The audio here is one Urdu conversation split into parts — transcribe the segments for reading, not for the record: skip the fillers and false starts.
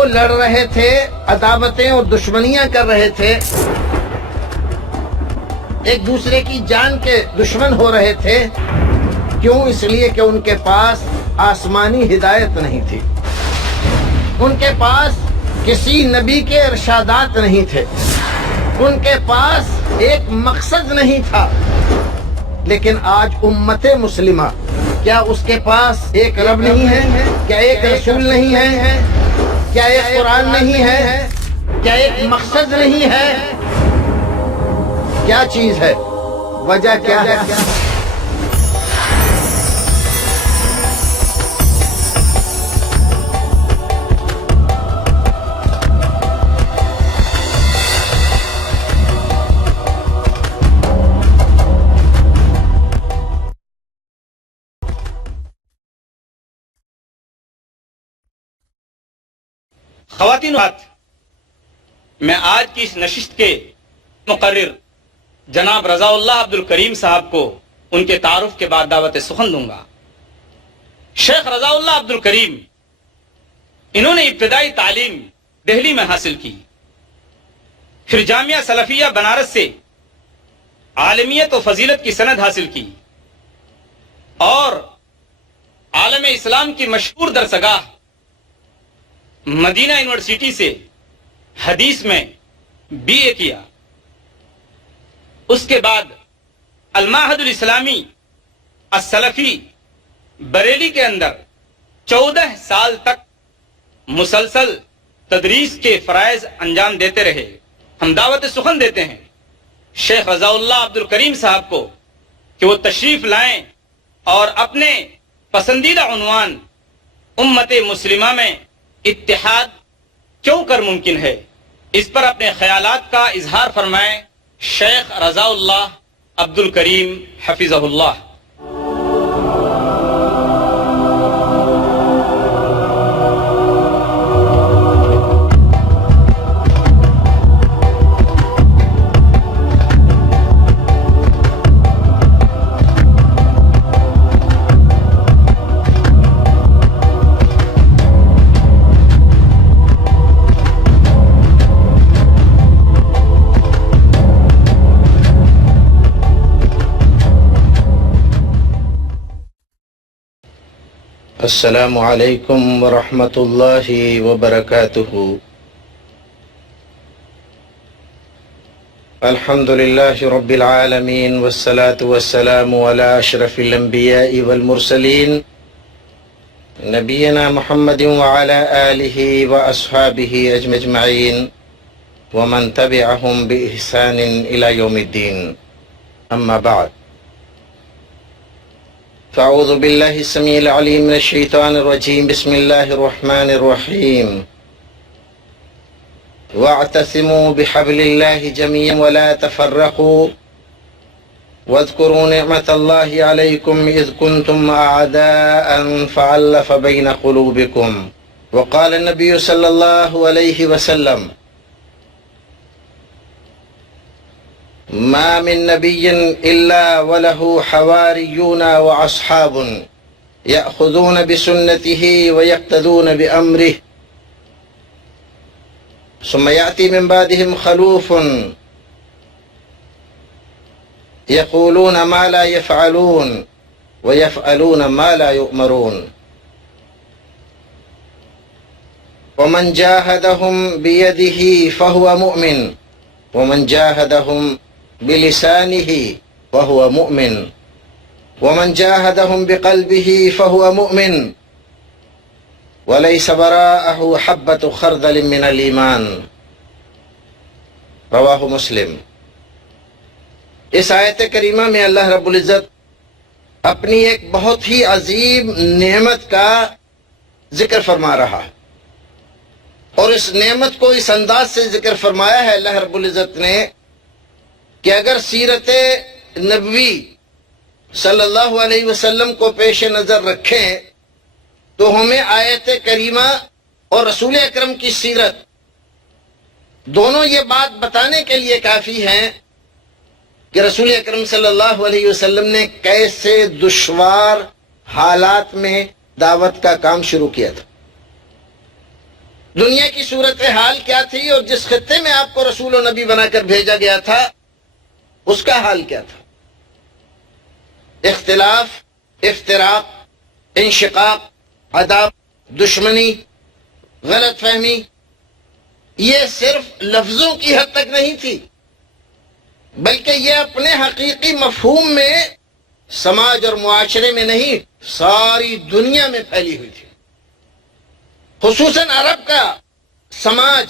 وہ لڑ رہے تھے، عداوتیں اور دشمنیاں کر رہے تھے، ایک دوسرے کی جان کے دشمن ہو رہے تھے، کیوں؟ اس لیے کہ ان کے پاس آسمانی ہدایت نہیں تھی، ان کے پاس کسی نبی کے ارشادات نہیں تھے، ان کے پاس ایک مقصد نہیں تھا۔ لیکن آج امت مسلمہ، کیا اس کے پاس ایک رب نہیں ہے؟ کیا ایک رسول نہیں ہے؟ کیا ایک قرآن نہیں ہے؟ کیا ایک مقصد نہیں ہے؟ کیا چیز ہے؟ وجہ کیا ہے؟ خواتین، میں آج کی اس نشست کے مقرر جناب رضا اللہ عبدالکریم صاحب کو ان کے تعارف کے بعد دعوت سخن دوں گا۔ شیخ رضا اللہ عبدالکریم، انہوں نے ابتدائی تعلیم دہلی میں حاصل کی، پھر جامعہ سلفیہ بنارس سے عالمیت و فضیلت کی سند حاصل کی، اور عالم اسلام کی مشہور درسگاہ مدینہ یونیورسٹی سے حدیث میں بی اے کیا۔ اس کے بعد المعہد الاسلامی السلفی بریلی کے اندر 14 سال تک مسلسل تدریس کے فرائض انجام دیتے رہے۔ ہم دعوت سخن دیتے ہیں شیخ رضا اللہ عبدالکریم صاحب کو کہ وہ تشریف لائیں اور اپنے پسندیدہ عنوان امت مسلمہ میں اتحاد کیوں کر ممکن ہے، اس پر اپنے خیالات کا اظہار فرمائیں۔ شیخ رضا اللہ عبدالکریم حفظہ اللہ۔ السلام علیکم ورحمۃ اللہ وبرکاتہ۔ الحمد للہ رب العالمین والصلاة والسلام علی اشرف الانبیاء والمرسلین نبینا محمد وعلی آلہ واصحابہ اجمعین ومن تبعہم بإحسان الی یوم الدین، اما بعد، فاعوذ باللہ السمیع العلیم من الشیطان الرجیم، بسم اللہ الرحمن الرحیم، واعتصموا بحبل اللہ جميعا ولا تفرقوا واذكروا نعمة الله عليكم إذ كنتم أعداء فألف بين قلوبكم، وقال النبي صلى الله عليه وسلم: ما من نبي إلا وله حواريون وأصحاب يأخذون بسنته ويقتدون بأمره، ثم يأتي من بعدهم خلوف يقولون ما لا يفعلون ويفعلون ما لا يؤمرون، ومن جاهدهم بيده فهو مؤمن، ومن جاهدهم بلسانه فهو مؤمن، ومن جاهدهم بقلبه فهو مؤمن، وليس براءه حبة خردل من الإيمان۔ رواہ مسلم۔ اس آیت کریمہ میں اللہ رب العزت اپنی ایک بہت ہی عظیم نعمت کا ذکر فرما رہا ہے، اور اس نعمت کو اس انداز سے ذکر فرمایا ہے اللہ رب العزت نے کہ اگر سیرت نبوی صلی اللہ علیہ وسلم کو پیش نظر رکھیں تو ہمیں آیت کریمہ اور رسول اکرم کی سیرت دونوں یہ بات بتانے کے لیے کافی ہیں کہ رسول اکرم صلی اللہ علیہ وسلم نے کیسے دشوار حالات میں دعوت کا کام شروع کیا تھا۔ دنیا کی صورتحال کیا تھی اور جس خطے میں آپ کو رسول و نبی بنا کر بھیجا گیا تھا اس کا حال کیا تھا؟ اختلاف، افتراق، انشقاق، عداوت، دشمنی، غلط فہمی، یہ صرف لفظوں کی حد تک نہیں تھی، بلکہ یہ اپنے حقیقی مفہوم میں سماج اور معاشرے میں نہیں، ساری دنیا میں پھیلی ہوئی تھی۔ خصوصاً عرب کا سماج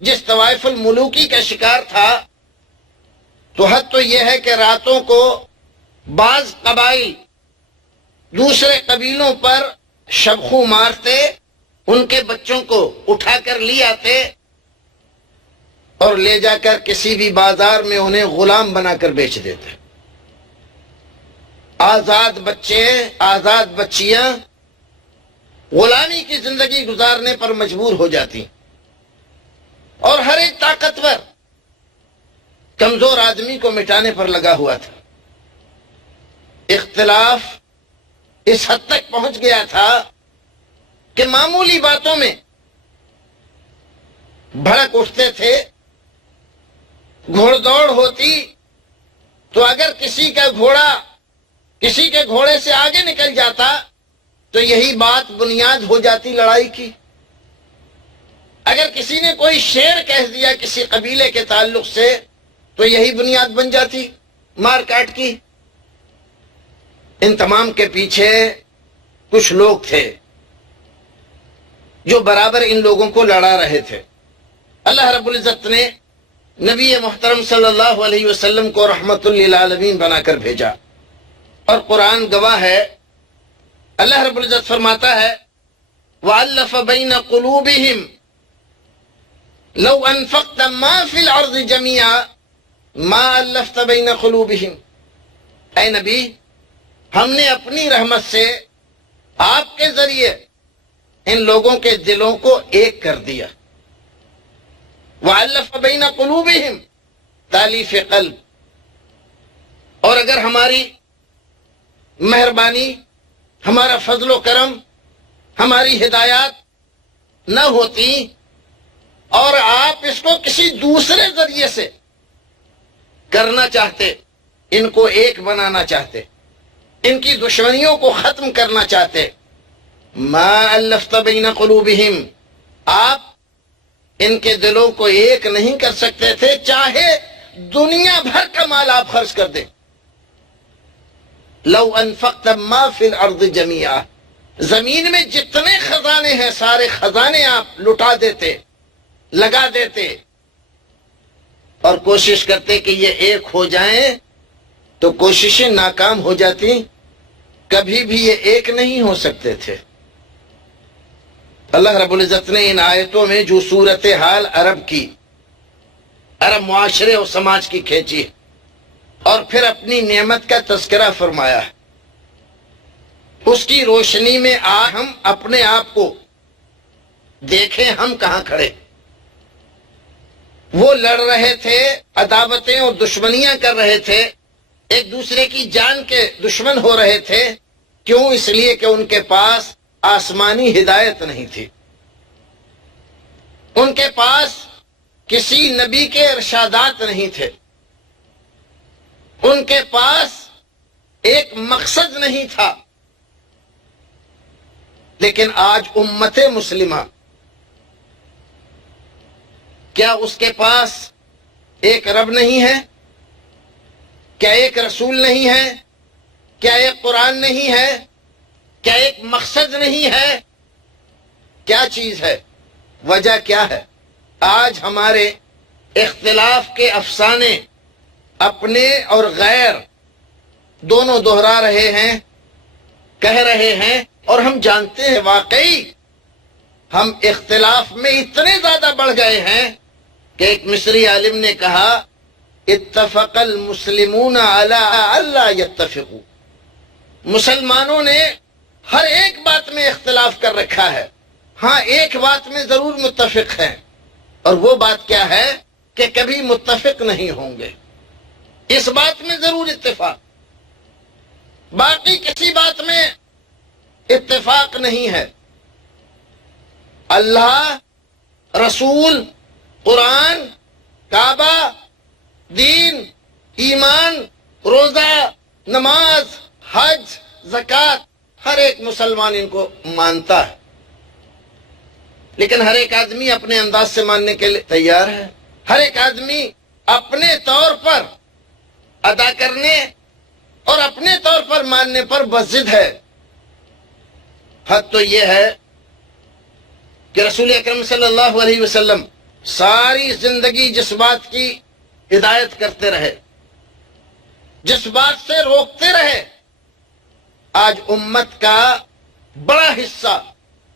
جس طوائف الملوکی کا شکار تھا، تو حد تو یہ ہے کہ راتوں کو بعض قبائل دوسرے قبیلوں پر شبخو مارتے، ان کے بچوں کو اٹھا کر لے آتے اور لے جا کر کسی بھی بازار میں انہیں غلام بنا کر بیچ دیتے۔ آزاد بچے، آزاد بچیاں غلامی کی زندگی گزارنے پر مجبور ہو جاتی، اور ہر ایک طاقتور کمزور آدمی کو مٹانے پر لگا ہوا تھا۔ اختلاف اس حد تک پہنچ گیا تھا کہ معمولی باتوں میں بھڑک اٹھتے تھے، گھوڑ دوڑ ہوتی تو اگر کسی کا گھوڑا کسی کے گھوڑے سے آگے نکل جاتا تو یہی بات بنیاد ہو جاتی لڑائی کی۔ اگر کسی نے کوئی شعر کہہ دیا کسی قبیلے کے تعلق سے تو یہی بنیاد بن جاتی مار کاٹ کی۔ ان تمام کے پیچھے کچھ لوگ تھے جو برابر ان لوگوں کو لڑا رہے تھے۔ اللہ رب العزت نے نبی محترم صلی اللہ علیہ وسلم کو رحمت للعالمین بنا کر بھیجا، اور قرآن گواہ ہے۔ اللہ رب العزت فرماتا ہے وَأَلَّفَ بَيْنَ قُلُوبِهِمْ لَوْ أَنفَقْتَ مَا فِي الْأَرْضِ جَمِيعًا مَا أَلَّفْتَ بَيْنَ قُلُوبِهِمْ۔ اے نبی، ہم نے اپنی رحمت سے آپ کے ذریعے ان لوگوں کے دلوں کو ایک کر دیا۔ وَأَلَّفَ بَيْنَ قُلُوبِهِمْ، تالیف قلب۔ اور اگر ہماری مہربانی، ہمارا فضل و کرم، ہماری ہدایات نہ ہوتی اور آپ اس کو کسی دوسرے ذریعے سے کرنا چاہتے، ان کو ایک بنانا چاہتے، ان کی دشمنیوں کو ختم کرنا چاہتے، ما الفت بین قلوبہم، آپ ان کے دلوں کو ایک نہیں کر سکتے تھے، چاہے دنیا بھر کا مال آپ خرچ کر دیں۔ لو انفقت ما فی الارض جميعا، زمین میں جتنے خزانے ہیں سارے خزانے آپ لٹا دیتے، لگا دیتے، اور کوشش کرتے کہ یہ ایک ہو جائیں، تو کوششیں ناکام ہو جاتی، کبھی بھی یہ ایک نہیں ہو سکتے تھے۔ اللہ رب العزت نے ان آیتوں میں جو صورتحال عرب کی، عرب معاشرے اور سماج کی کھینچی، اور پھر اپنی نعمت کا تذکرہ فرمایا، اس کی روشنی میں ہم اپنے آپ کو دیکھیں، ہم کہاں کھڑے۔ وہ لڑ رہے تھے، عداوتیں اور دشمنیاں کر رہے تھے، ایک دوسرے کی جان کے دشمن ہو رہے تھے، کیوں؟ اس لیے کہ ان کے پاس آسمانی ہدایت نہیں تھی، ان کے پاس کسی نبی کے ارشادات نہیں تھے، ان کے پاس ایک مقصد نہیں تھا۔ لیکن آج امت مسلمہ، کیا اس کے پاس ایک رب نہیں ہے؟ کیا ایک رسول نہیں ہے؟ کیا ایک قرآن نہیں ہے؟ کیا ایک مقصد نہیں ہے؟ کیا چیز ہے؟ وجہ کیا ہے؟ آج ہمارے اختلاف کے افسانے اپنے اور غیر دونوں دہرا رہے ہیں، کہہ رہے ہیں، اور ہم جانتے ہیں واقعی ہم اختلاف میں اتنے زیادہ بڑھ گئے ہیں کہ ایک مصری عالم نے کہا اتفق المسلمون علی الا یتفقوا، مسلمانوں نے ہر ایک بات میں اختلاف کر رکھا ہے، ہاں ایک بات میں ضرور متفق ہیں، اور وہ بات کیا ہے کہ کبھی متفق نہیں ہوں گے، اس بات میں ضرور اتفاق، باقی کسی بات میں اتفاق نہیں ہے۔ اللہ رسول، قرآن، کعبہ، دین، ایمان، روزہ، نماز، حج، زکوٰۃ، ہر ایک مسلمان ان کو مانتا ہے، لیکن ہر ایک آدمی اپنے انداز سے ماننے کے لیے تیار ہے، ہر ایک آدمی اپنے طور پر ادا کرنے اور اپنے طور پر ماننے پر بضد ہے۔ حد تو یہ ہے کہ رسول اکرم صلی اللہ علیہ وسلم ساری زندگی جس بات کی ہدایت کرتے رہے، جس بات سے روکتے رہے، آج امت کا بڑا حصہ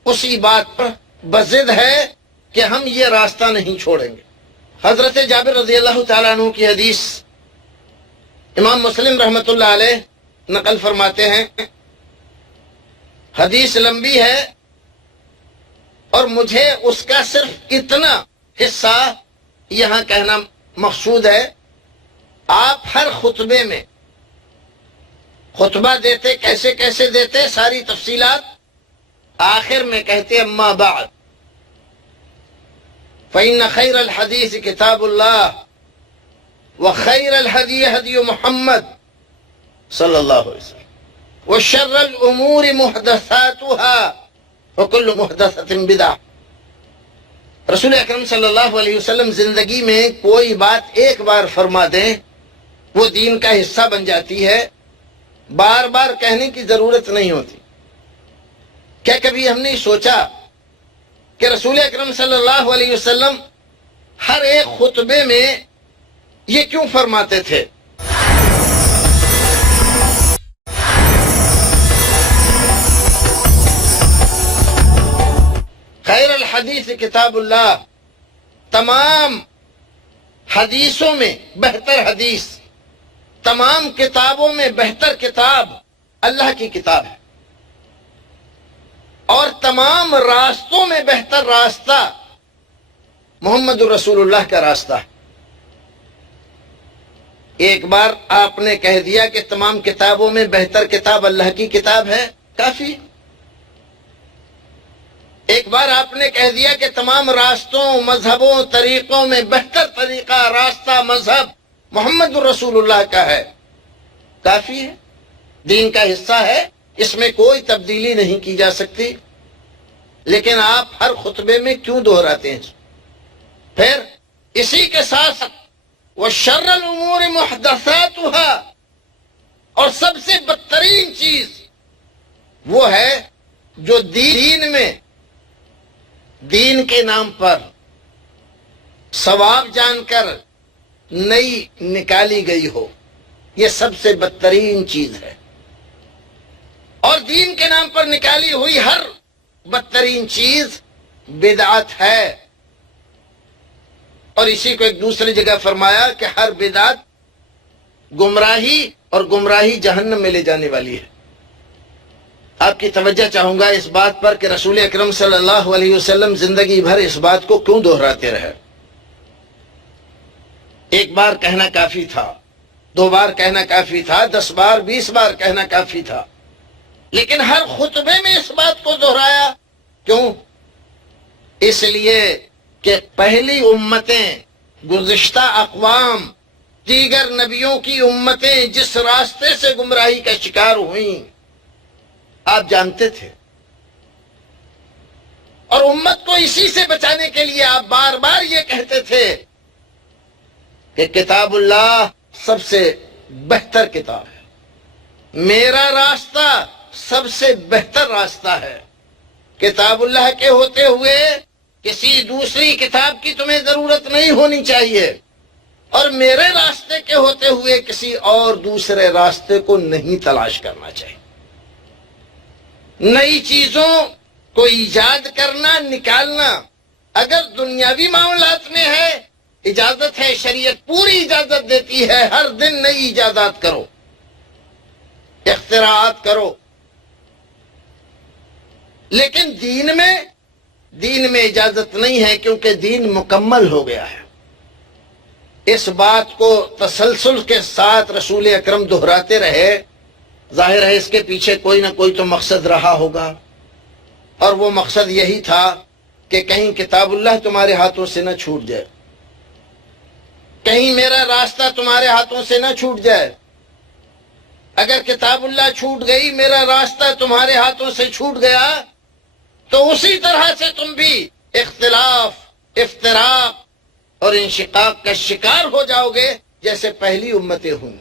اسی بات پر بضد ہے کہ ہم یہ راستہ نہیں چھوڑیں گے۔ حضرت جابر رضی اللہ تعالیٰ عنہ کی حدیث امام مسلم رحمۃ اللہ علیہ نقل فرماتے ہیں۔ حدیث لمبی ہے اور مجھے اس کا صرف اتنا حصہ یہاں کہنا مقصود ہے۔ آپ ہر خطبے میں خطبہ دیتے، کیسے کیسے دیتے، ساری تفصیلات، آخر میں کہتے اما بعد فإن خير الحديث كتاب الله وخير الهدي هدي محمد صلى الله عليه وسلم وشر الأمور محدثاتها وكل محدثة بدعة۔ رسول اکرم صلی اللہ علیہ وسلم زندگی میں کوئی بات ایک بار فرما دیں وہ دین کا حصہ بن جاتی ہے، بار بار کہنے کی ضرورت نہیں ہوتی۔ کیا کبھی ہم نے سوچا کہ رسول اکرم صلی اللہ علیہ وسلم ہر ایک خطبے میں یہ کیوں فرماتے تھے؟ خیر الحدیث کتاب اللہ، تمام حدیثوں میں بہتر حدیث، تمام کتابوں میں بہتر کتاب اللہ کی کتاب ہے، اور تمام راستوں میں بہتر راستہ محمد رسول اللہ کا راستہ ہے۔ ایک بار آپ نے کہہ دیا کہ تمام کتابوں میں بہتر کتاب اللہ کی کتاب ہے، کافی۔ ایک بار آپ نے کہہ دیا کہ تمام راستوں، مذہبوں، طریقوں میں بہتر طریقہ، راستہ، مذہب محمد رسول اللہ کا ہے، کافی ہے، دین کا حصہ ہے، اس میں کوئی تبدیلی نہیں کی جا سکتی۔ لیکن آپ ہر خطبے میں کیوں دہراتے ہیں؟ پھر اسی کے ساتھ وَشَرَّ الْأُمُورِ مُحْدَثَاتُهَا، اور سب سے بدترین چیز وہ ہے جو دین میں دین کے نام پر ثواب جان کر نئی نکالی گئی ہو، یہ سب سے بدترین چیز ہے۔ اور دین کے نام پر نکالی ہوئی ہر بدترین چیز بدعت ہے، اور اسی کو ایک دوسری جگہ فرمایا کہ ہر بدعت گمراہی، اور گمراہی جہنم میں لے جانے والی ہے۔ آپ کی توجہ چاہوں گا اس بات پر کہ رسول اکرم صلی اللہ علیہ وسلم زندگی بھر اس بات کو کیوں دہراتے رہے۔ ایک بار کہنا کافی تھا، 2 بار کہنا کافی تھا، 10 بار 20 بار کہنا کافی تھا، لیکن ہر خطبے میں اس بات کو دہرایا، کیوں؟ اس لیے کہ پہلی امتیں، گزشتہ اقوام، دیگر نبیوں کی امتیں جس راستے سے گمراہی کا شکار ہوئیں آپ جانتے تھے، اور امت کو اسی سے بچانے کے لیے آپ بار بار یہ کہتے تھے کہ کتاب اللہ سب سے بہتر کتاب ہے، میرا راستہ سب سے بہتر راستہ ہے، کتاب اللہ کے ہوتے ہوئے کسی دوسری کتاب کی تمہیں ضرورت نہیں ہونی چاہیے، اور میرے راستے کے ہوتے ہوئے کسی اور دوسرے راستے کو نہیں تلاش کرنا چاہیے۔ نئی چیزوں کو ایجاد کرنا، نکالنا، اگر دنیاوی معاملات میں ہے اجازت ہے، شریعت پوری اجازت دیتی ہے، ہر دن نئی ایجادات کرو، اختراعات کرو، لیکن دین میں اجازت نہیں ہے، کیونکہ دین مکمل ہو گیا ہے۔ اس بات کو تسلسل کے ساتھ رسول اکرم دہراتے رہے، ظاہر ہے اس کے پیچھے کوئی نہ کوئی تو مقصد رہا ہوگا، اور وہ مقصد یہی تھا کہ کہیں کتاب اللہ تمہارے ہاتھوں سے نہ چھوٹ جائے، کہیں میرا راستہ تمہارے ہاتھوں سے نہ چھوٹ جائے۔ اگر کتاب اللہ چھوٹ گئی، میرا راستہ تمہارے ہاتھوں سے چھوٹ گیا، تو اسی طرح سے تم بھی اختلاف، افتراق اور انشقاق کا شکار ہو جاؤ گے جیسے پہلی امتیں ہوں۔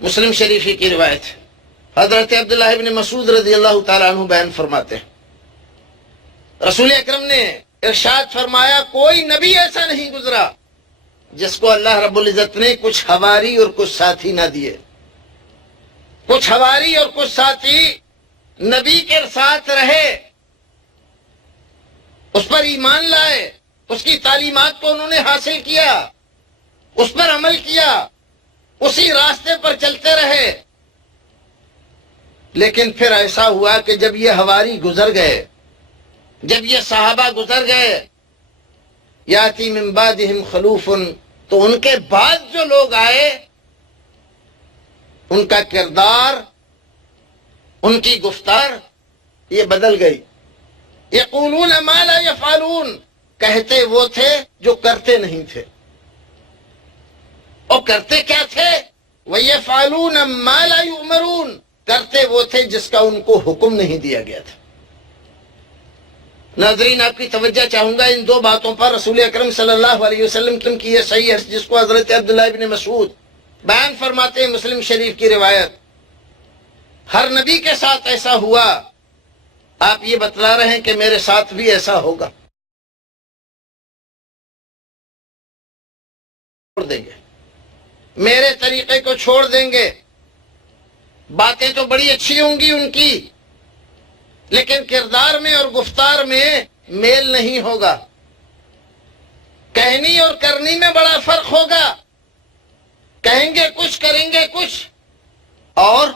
مسلم شریفی کی روایت ہے، حضرت عبداللہ ابن مسعود رضی اللہ تعالیٰ عنہ بیان فرماتے ہیں، رسول اکرم نے ارشاد فرمایا، کوئی نبی ایسا نہیں گزرا جس کو اللہ رب العزت نے کچھ حواری اور کچھ ساتھی نہ دیے، کچھ حواری اور کچھ ساتھی نبی کے ساتھ رہے، اس پر ایمان لائے، اس کی تعلیمات کو انہوں نے حاصل کیا، اس پر عمل کیا، اسی راستے پر چلتے رہے۔ لیکن پھر ایسا ہوا کہ جب یہ حواری گزر گئے، جب یہ صحابہ گزر گئے، یاتی من بعدہم خلوف، تو ان کے بعد جو لوگ آئے، ان کا کردار، ان کی گفتار یہ بدل گئی۔ یقولون ما لا یفعلون، کہتے وہ تھے جو کرتے نہیں تھے، اور کرتے کیا تھے؟ وَيَفْعَلُونَ مَا لَا يُؤْمَرُونَ، کرتے وہ تھے جس کا ان کو حکم نہیں دیا گیا تھا۔ ناظرین، آپ کی توجہ چاہوں گا ان دو باتوں پر۔ رسول اکرم صلی اللہ علیہ وسلم کی یہ صحیح ہے جس کو حضرت عبداللہ ابن مسعود بیان فرماتے ہیں، مسلم شریف کی روایت، ہر نبی کے ساتھ ایسا ہوا، آپ یہ بتلا رہے ہیں کہ میرے ساتھ بھی ایسا ہوگا۔ چھوڑ دیں گے، میرے طریقے کو چھوڑ دیں گے، باتیں تو بڑی اچھی ہوں گی ان کی، لیکن کردار میں اور گفتار میں میل نہیں ہوگا، کہنی اور کرنی میں بڑا فرق ہوگا، کہیں گے کچھ، کریں گے کچھ، اور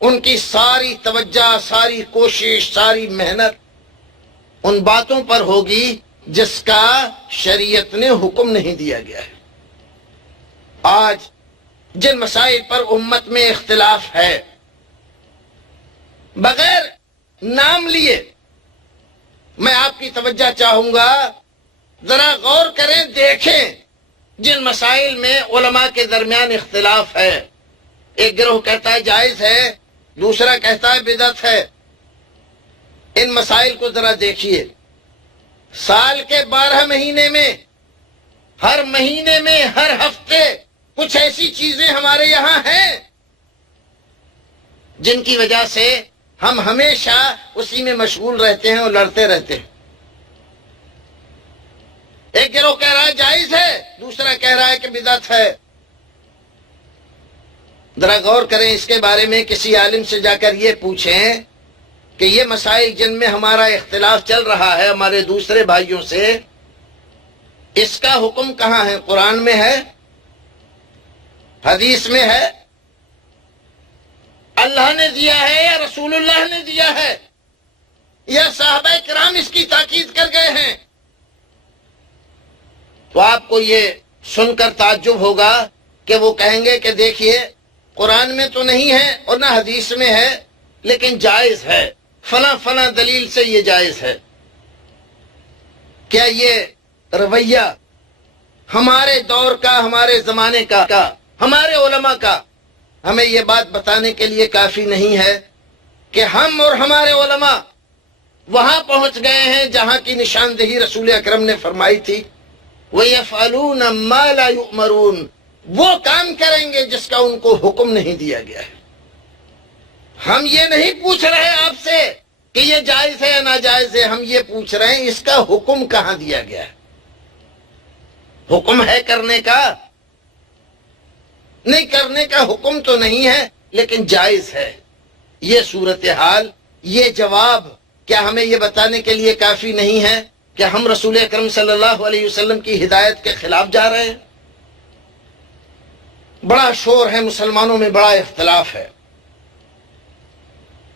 ان کی ساری توجہ، ساری کوشش، ساری محنت ان باتوں پر ہوگی جس کا شریعت نے حکم نہیں دیا گیا ہے۔ آج جن مسائل پر امت میں اختلاف ہے، بغیر نام لیے میں آپ کی توجہ چاہوں گا، ذرا غور کریں، دیکھیں جن مسائل میں علماء کے درمیان اختلاف ہے۔ ایک گروہ کہتا ہے جائز ہے، دوسرا کہتا ہے بدعت ہے۔ ان مسائل کو ذرا دیکھیے، سال کے 12 مہینے میں، ہر مہینے میں، ہر ہفتے کچھ ایسی چیزیں ہمارے یہاں ہیں جن کی وجہ سے ہم ہمیشہ اسی میں مشغول رہتے ہیں اور لڑتے رہتے ہیں۔ ایک گروہ کہہ رہا ہے جائز ہے، دوسرا کہہ رہا ہے کہ بدعت ہے۔ ذرا غور کریں اس کے بارے میں، کسی عالم سے جا کر یہ پوچھیں کہ یہ مسائل جن میں ہمارا اختلاف چل رہا ہے ہمارے دوسرے بھائیوں سے، اس کا حکم کہاں ہے؟ قرآن میں ہے؟ حدیث میں ہے؟ اللہ نے دیا ہے یا رسول اللہ نے دیا ہے یا صحابہ کرام اس کی تاکید کر گئے ہیں؟ تو آپ کو یہ سن کر تعجب ہوگا کہ وہ کہیں گے کہ دیکھیے قرآن میں تو نہیں ہے اور نہ حدیث میں ہے، لیکن جائز ہے، فلاں فلاں دلیل سے یہ جائز ہے۔ کیا یہ رویہ ہمارے دور کا، ہمارے زمانے کا، ہمارے علماء کا ہمیں یہ بات بتانے کے لیے کافی نہیں ہے کہ ہم اور ہمارے علماء وہاں پہنچ گئے ہیں جہاں کی نشاندہی رسول اکرم نے فرمائی تھی، وَيَفْعَلُونَ مَا لَا يُؤْمَرُونَ، وہ کام کریں گے جس کا ان کو حکم نہیں دیا گیا ہے۔ ہم یہ نہیں پوچھ رہے آپ سے کہ یہ جائز ہے یا ناجائز ہے، ہم یہ پوچھ رہے ہیں اس کا حکم کہاں دیا گیا ہے؟ حکم ہے کرنے کا؟ نہیں، کرنے کا حکم تو نہیں ہے، لیکن جائز ہے۔ یہ صورتحال، یہ جواب کیا ہمیں یہ بتانے کے لیے کافی نہیں ہے کہ ہم رسول اکرم صلی اللہ علیہ وسلم کی ہدایت کے خلاف جا رہے ہیں؟ بڑا شور ہے مسلمانوں میں، بڑا اختلاف ہے،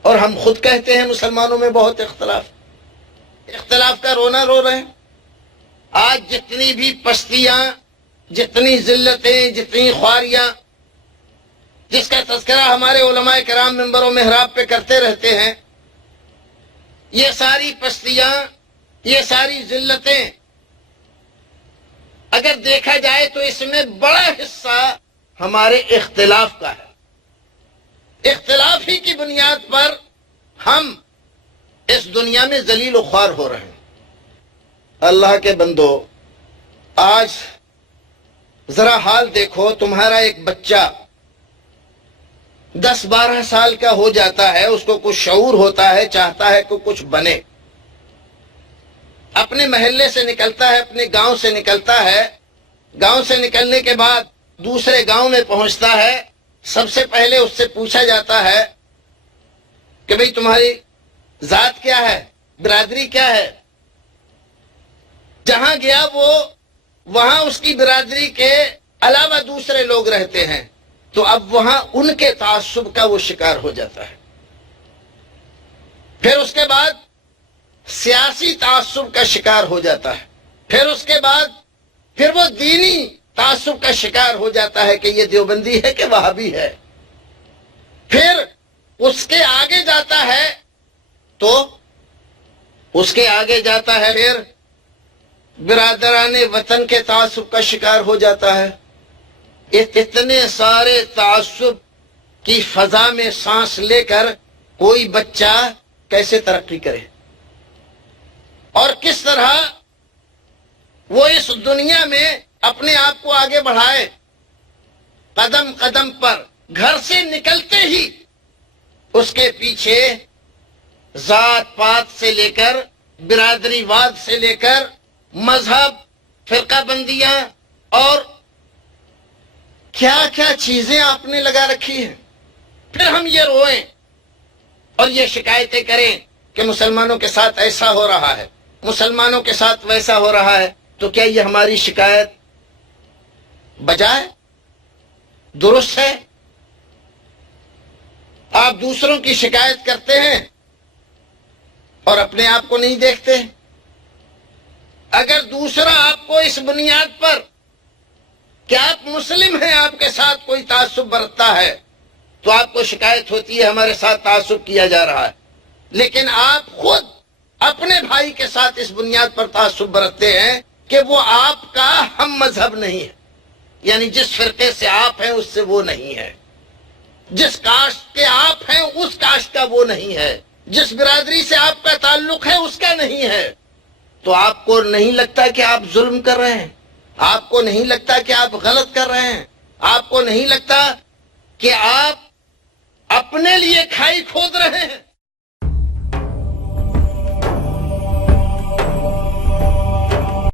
اور ہم خود کہتے ہیں مسلمانوں میں بہت اختلاف کا رونا رو رہے ہیں۔ آج جتنی بھی پستیاں، جتنی ذلتیں، جتنی خواریاں جس کا تذکرہ ہمارے علماء کرام منبر و محراب پہ کرتے رہتے ہیں، یہ ساری پستیاں، یہ ساری ذلتیں اگر دیکھا جائے تو اس میں بڑا حصہ ہمارے اختلاف کا ہے۔ اختلاف ہی کی بنیاد پر ہم اس دنیا میں ذلیل و خوار ہو رہے ہیں۔ اللہ کے بندو، آج ذرا حال دیکھو، تمہارا ایک بچہ 10-12 سال کا ہو جاتا ہے، اس کو کچھ شعور ہوتا ہے، چاہتا ہے کہ کچھ بنے، اپنے محلے سے نکلتا ہے، اپنے گاؤں سے نکلتا ہے، گاؤں سے نکلنے کے بعد دوسرے گاؤں میں پہنچتا ہے، سب سے پہلے اس سے پوچھا جاتا ہے کہ بھئی تمہاری ذات کیا ہے، برادری کیا ہے۔ جہاں گیا وہ، وہاں اس کی برادری کے علاوہ دوسرے لوگ رہتے ہیں، تو اب وہاں ان کے تعصب کا وہ شکار ہو جاتا ہے۔ پھر اس کے بعد سیاسی تعصب کا شکار ہو جاتا ہے، پھر اس کے بعد پھر وہ دینی تعصب کا شکار ہو جاتا ہے کہ یہ دیوبندی ہے کہ وہابی ہے۔ پھر اس کے آگے جاتا ہے تو اس کے آگے جاتا ہے پھر برادران وطن کے تعصب کا شکار ہو جاتا ہے۔ اتنے سارے تعصب کی فضا میں سانس لے کر کوئی بچہ کیسے ترقی کرے، اور کس طرح وہ اس دنیا میں اپنے آپ کو آگے بڑھائے۔ قدم قدم پر گھر سے نکلتے ہی اس کے پیچھے ذات پات سے لے کر، برادری واد سے لے کر، مذہب، فرقہ بندیاں اور کیا کیا چیزیں آپ نے لگا رکھی ہیں۔ پھر ہم یہ روئیں اور یہ شکایتیں کریں کہ مسلمانوں کے ساتھ ایسا ہو رہا ہے، مسلمانوں کے ساتھ ویسا ہو رہا ہے، تو کیا یہ ہماری شکایت بجائے درست ہے؟ آپ دوسروں کی شکایت کرتے ہیں اور اپنے آپ کو نہیں دیکھتے۔ اگر دوسرا آپ کو اس بنیاد پر کہ آپ مسلم ہیں آپ کے ساتھ کوئی تعصب برتتا ہے تو آپ کو شکایت ہوتی ہے ہمارے ساتھ تعصب کیا جا رہا ہے، لیکن آپ خود اپنے بھائی کے ساتھ اس بنیاد پر تعصب برتتے ہیں کہ وہ آپ کا ہم مذہب نہیں ہے، یعنی جس فرقے سے آپ ہیں اس سے وہ نہیں ہے، جس کاسٹ کے آپ ہیں اس کاسٹ کا وہ نہیں ہے، جس برادری سے آپ کا تعلق ہے اس کا نہیں ہے۔ تو آپ کو نہیں لگتا کہ آپ ظلم کر رہے ہیں؟ آپ کو نہیں لگتا کہ آپ غلط کر رہے ہیں؟ آپ کو نہیں لگتا کہ آپ اپنے لیے کھائی کھود رہے ہیں؟